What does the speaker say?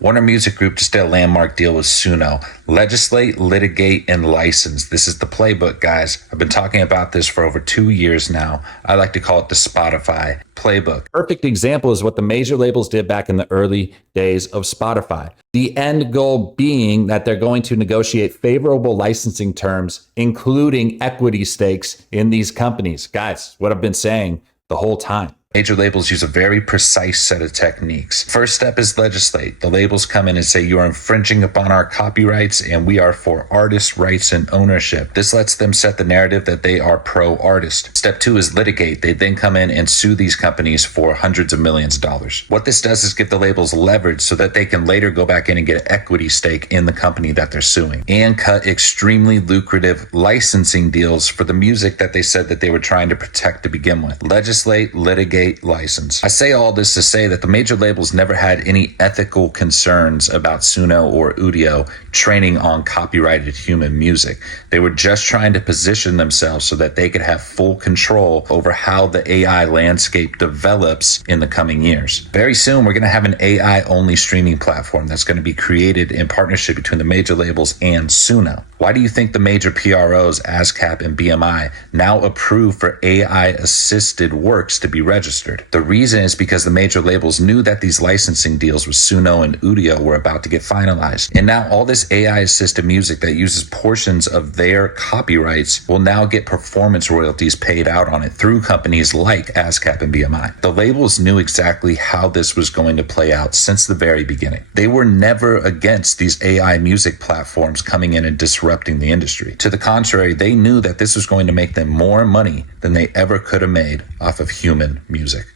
Warner Music Group just did a landmark deal with SUNO. Legislate, litigate, and license. This is the playbook, guys. I've been talking about this for over 2 years now. I like to call it the Spotify playbook. Perfect example is what the major labels did back in the early days of Spotify. The end goal being that they're going to negotiate favorable licensing terms, including equity stakes in these companies. Guys, what I've been saying the whole time. Major labels use a very precise set of techniques. First step is legislate. The labels come in and say you are infringing upon our copyrights and we are for artist rights and ownership. This lets them set the narrative that they are pro-artist. Step 2 is litigate. They then come in and sue these companies for hundreds of millions of dollars. What this does is give the labels leverage so that they can later go back in and get an equity stake in the company that they're suing and cut extremely lucrative licensing deals for the music that they said that they were trying to protect to begin with. Legislate, litigate, license. I say all this to say that the major labels never had any ethical concerns about SUNO or Udio training on copyrighted human music. They were just trying to position themselves so that they could have full control over how the AI landscape develops in the coming years. Very soon, we're going to have an AI-only streaming platform that's going to be created in partnership between the major labels and SUNO. Why do you think the major PROs, ASCAP and BMI, now approve for AI-assisted works to be registered? The reason is because the major labels knew that these licensing deals with SUNO and Udio were about to get finalized. And now all this AI-assisted music that uses portions of their copyrights will now get performance royalties paid out on it through companies like ASCAP and BMI. The labels knew exactly how this was going to play out since the very beginning. They were never against these AI music platforms coming in and disrupting the industry. To the contrary, they knew that this was going to make them more money than they ever could have made off of human music.